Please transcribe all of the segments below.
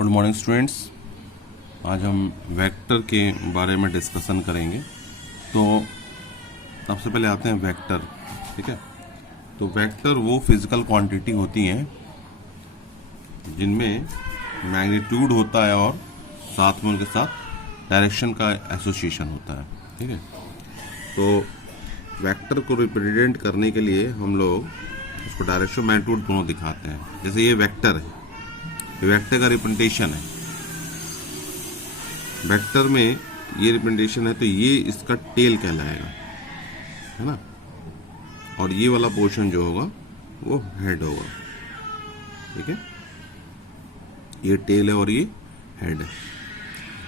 Good morning students. आज हम vector के बारे में डिस्कशन करेंगे। तो सबसे पहले आते हैं वेक्टर। ठीक है, तो वेक्टर वो फिजिकल क्वांटिटी होती हैं जिनमें मैग्नीट्यूड होता है और साथ में उनके साथ डायरेक्शन का एसोसिएशन होता है। ठीक है, तो वेक्टर को रिप्रेजेंट करने के लिए हम लोग उसको डायरेक्शन मैग्नीट्यूड दोनों दिखाते हैं। जैसे ये वेक्टर है, वेक्टर का रिप्रेजेंटेशन है। वेक्टर में ये रिप्रेजेंटेशन है तो ये इसका टेल कहलाएगा, है ना। और ये वाला पोर्शन जो होगा वो हेड होगा। ठीक है, ये टेल है और ये हेड है।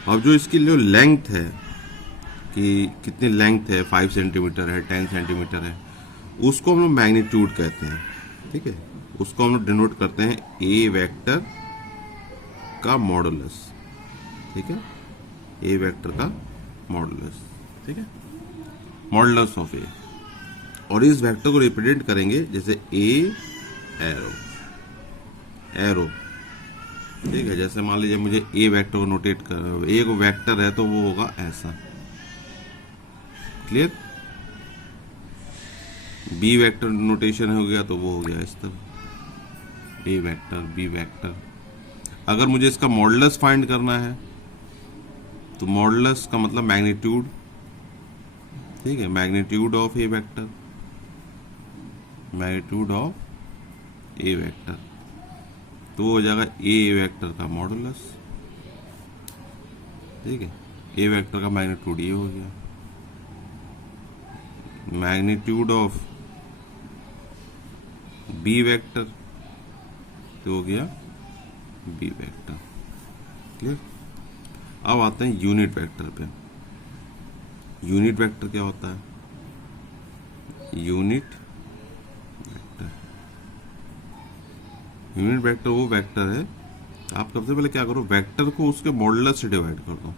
अब जो इसकी जो लेंथ है कि कितनी लेंथ है, 5 सेंटीमीटर है, 10 सेंटीमीटर है, उसको हम लोग मैग्नीट्यूड कहते हैं। ठीक है, उसको हम लोग डिनोट करते हैं ए वेक्टर का मॉडुलस। ठीक है, ए वेक्टर का मॉडुलस। ठीक है, मॉडुलस ऑफ ए। और इस वेक्टर को रिप्रेजेंट करेंगे जैसे ए एरो एरो। ठीक है, जैसे मान लीजिए मुझे ए वेक्टर को नोटेट कर, ए को वेक्टर है तो वो होगा ऐसा। क्लियर। बी वेक्टर नोटेशन हो गया तो वो हो गया इस तरह, ए वेक्टर बी वेक्टर। अगर मुझे इसका मॉडुलस फाइंड करना है तो मॉडुलस का मतलब मैग्नीट्यूड। ठीक है, magnitude of a vector, magnitude of a vector, तो वो हो जाएगा ए वेक्टर का मॉडुलस। ठीक है, ए वेक्टर का मैग्नीट्यूड ये हो गया, मैग्नीट्यूड ऑफ बी वेक्टर तो हो गया बी वेक्टर। क्लियर। अब आते हैं यूनिट वेक्टर पे। यूनिट वेक्टर क्या होता है? यूनिट वेक्टर, यूनिट वेक्टर वो वेक्टर है, आप सबसे पहले क्या करो, वेक्टर को उसके मॉडुलस से डिवाइड कर दो।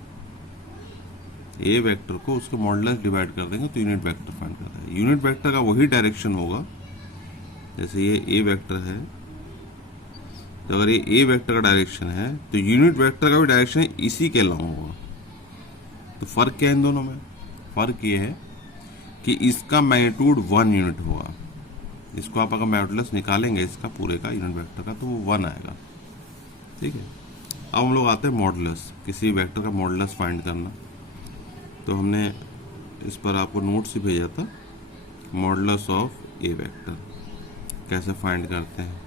ए वेक्टर को उसके मॉडुलस डिवाइड कर देंगे तो यूनिट वेक्टर फाइंड करता है। यूनिट वेक्टर का वही डायरेक्शन होगा, जैसे ये ए वेक्टर है तो अगर ये ए वेक्टर का डायरेक्शन है तो यूनिट वेक्टर का भी डायरेक्शन इसी के अलॉन्ग होगा। तो फर्क क्या है इन दोनों में? फर्क ये है कि इसका मैग्नीट्यूड 1 यूनिट होगा। इसको आप अगर मॉडुलस निकालेंगे इसका पूरे का यूनिट वेक्टर का तो वो 1 आएगा। ठीक है, अब हम लोग आते हैं मॉडुलस, किसी वेक्टर का मॉडुलस फाइंड करना। तो हमने इस पर आपको नोट्स ही भेजा था, मॉडुलस ऑफ ए वेक्टर कैसे फाइंड करते हैं।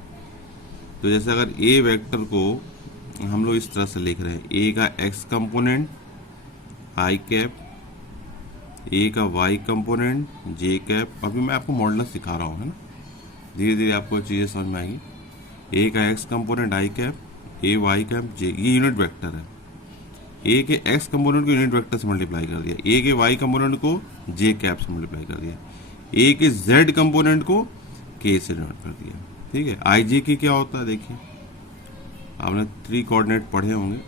तो जैसे अगर ए वेक्टर को हम लोग इस तरह से लिख रहे हैं, ए का एक्स कंपोनेंट आई कैप, ए का वाई कंपोनेंट जे कैप। अभी मैं आपको मॉडुलस सिखा रहा हूँ, है ना, धीरे धीरे आपको चीज़ें समझ में आएगी। ए का x component I cap, a Y cap जे, ये यूनिट वेक्टर है। ए के एक्स कंपोनेंट को यूनिट वेक्टर से मल्टीप्लाई कर दिया, ए के वाई कंपोनेंट को जे कैप से मल्टीप्लाई कर दिया, ए के जेड कंपोनेंट को के से डिनोट कर दिया। ठीक है, आई जे की क्या होता है, देखिए आपने 3 कोऑर्डिनेट पढ़े होंगे।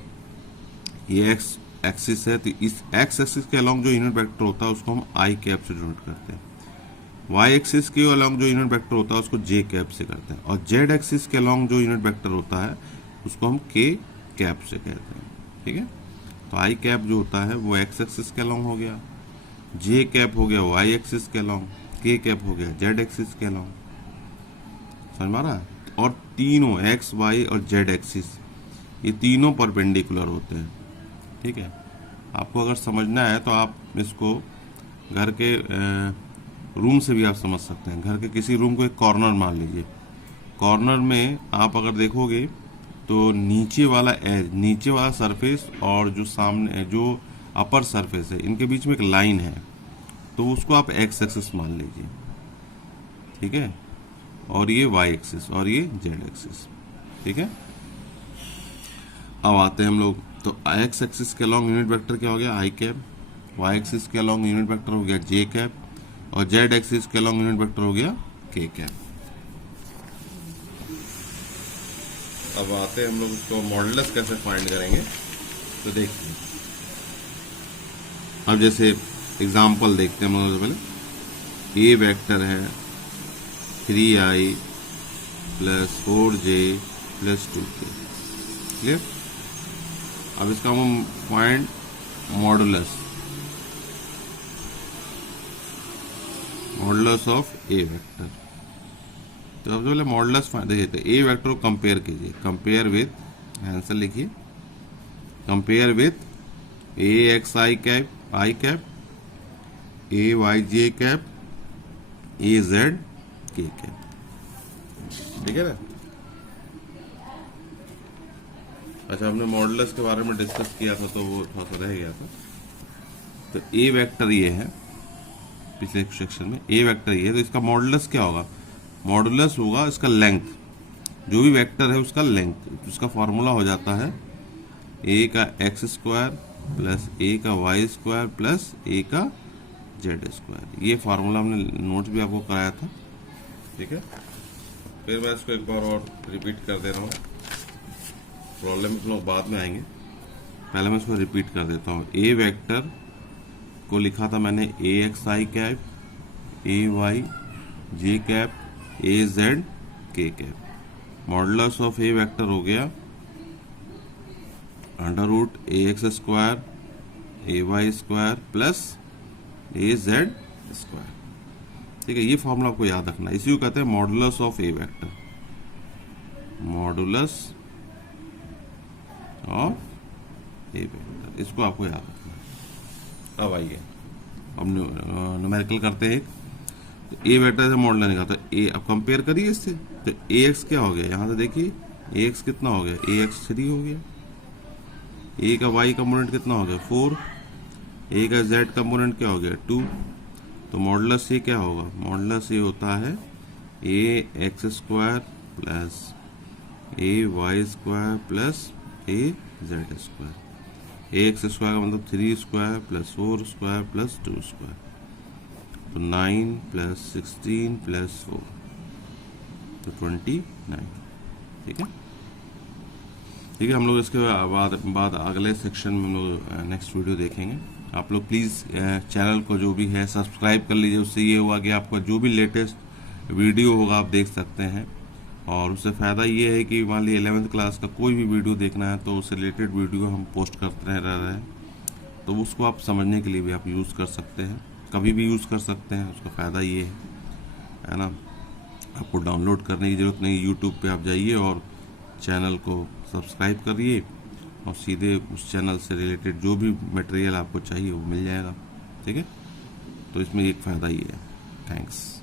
ये एक्स एक्सिस है तो इस एक्स एक्सिस के अलॉन्ग जो यूनिट वेक्टर होता है उसको हम आई कैप से डिनोट करते हैं। वाई एक्सिस के अलॉन्ग जो यूनिट वेक्टर होता है उसको जे कैप से करते हैं। और जेड एक्सिस के अलॉन्ग जो यूनिट वेक्टर होता है उसको हम के कैप से कहते हैं। ठीक है, तो आई कैप जो होता है वो एक्स एक्सिस के अलॉन्ग हो गया, जे कैप हो गया वाई एक्सिस के अलॉन्ग, के कैप हो गया जेड एक्सिस के अलॉन्ग। समझ में आ रहा है? और तीनों एक्स वाई और जेड एक्सिस ये तीनों परपेंडिकुलर होते हैं। ठीक है, आपको अगर समझना है तो आप इसको घर के रूम से भी आप समझ सकते हैं। घर के किसी रूम को एक कॉर्नर मान लीजिए, कॉर्नर में आप अगर देखोगे तो नीचे वाला एज, नीचे वाला सरफेस और जो सामने जो अपर सरफेस है इनके बीच में एक लाइन है, तो उसको आप एक्स एक्सिस मान लीजिए। ठीक है, और ये वाई एक्सिस और ये जेड एक्सिस। ठीक है, अब आते हैं हम लोग, तो एक्स एक्सिस के अलॉन्ग यूनिट वेक्टर क्या हो गया आई कैप, वाई एक्सिस के अलॉन्ग यूनिट वेक्टर हो गया जे कैप, और जेड एक्सिस के अलॉन्ग यूनिट वेक्टर हो गया के कैप। अब आते हैं हम लोग इसको मॉडुलस कैसे फाइंड करेंगे। तो देखिए, अब जैसे एग्जांपल देखते हैं हम लोग। पहले ए वेक्टर है 3i + 4j + 2k। क्लियर। अब इसका हम find modulus of a vector. तो अब जो पहले मॉडुलस देखिए, तो ए वेक्टर को कंपेयर कीजिए, कंपेयर विथ, आंसर लिखिए, compare with a x i cap, a y j cap, a z k cap, ठीक है ना। अच्छा, हमने मॉडुलस के बारे में डिस्कस किया था तो वो थोड़ा सा रह गया था। तो ए वेक्टर ये है, पिछले सेक्शन में ए वेक्टर ये है, तो इसका मॉडुलस क्या होगा? मॉडुलस होगा इसका लेंथ, जो भी वेक्टर है उसका लेंथ। उसका फॉर्मूला हो जाता है ए का एक्स स्क्वायर प्लस ए का वाई स्क्वायर प्लस ए का जेड स्क्वायर। ये फार्मूला हमने नोट्स भी आपको कराया था, ठीक है। फिर मैं इसको एक बार और रिपीट कर दे रहा हूँ, प्रॉब्लम में लोग बाद में आएंगे, पहले मैं इसको रिपीट कर देता हूँ। ए वेक्टर को लिखा था मैंने ए x i cap, a y j cap, a z k cap. Modulus of a vector हो गया अंडर रूट ए एक्स स्क्वायर, ए वाई स्क्वायर प्लस ए जेड स्क्वायर, ठीक है। ये फॉर्मूला आपको याद रखना है, इसी को कहते हैं modulus of a vector, modulus of a vector, इसको आपको याद रखना है। अब आइए हम न्यूमेरिकल करते हैं। तो ए वेक्टर से मॉडुलस निकालता है ए, अब कंपेयर करिए इससे। तो ए एक्स क्या हो गया, यहाँ से देखिए ए एक्स कितना हो गया, ए एक्स 3 हो गया। ए का वाई कंपोनेंट कितना हो गया 4, ए का जेड कंपोनेंट क्या हो गया 2। तो मॉडुलस ये क्या होगा, मॉडुलस ये होता है ए एक्स स्क्वायर प्लस ए वाई स्क्वायर प्लस ए जेड स्क्वायर। ए एक्स स्क्वायर का मतलब 3 square plus 4 square plus 2 square, तो 9 प्लस 16 प्लस 4, तो 29, ठीक है। ठीक है, हम लोग इसके बाद अगले सेक्शन में हम लोग नेक्स्ट वीडियो देखेंगे। आप लोग प्लीज़ चैनल को जो भी है सब्सक्राइब कर लीजिए, उससे ये होगा कि आपका जो भी लेटेस्ट वीडियो होगा आप देख सकते हैं। और उससे फ़ायदा ये है कि मान लीजिए 11th क्लास का कोई भी वीडियो देखना है तो उससे रिलेटेड वीडियो हम पोस्ट करते रह रहे हैं, तो उसको आप समझने के लिए भी आप यूज़ कर सकते हैं, कभी भी यूज़ कर सकते हैं। उसका फ़ायदा ये है ना, आपको डाउनलोड करने की ज़रूरत नहीं, यूट्यूब पे आप जाइए और चैनल को सब्सक्राइब करिए और सीधे उस चैनल से रिलेटेड जो भी मटेरियल आपको चाहिए वो मिल जाएगा, ठीक है। तो इसमें एक फ़ायदा ये है। थैंक्स।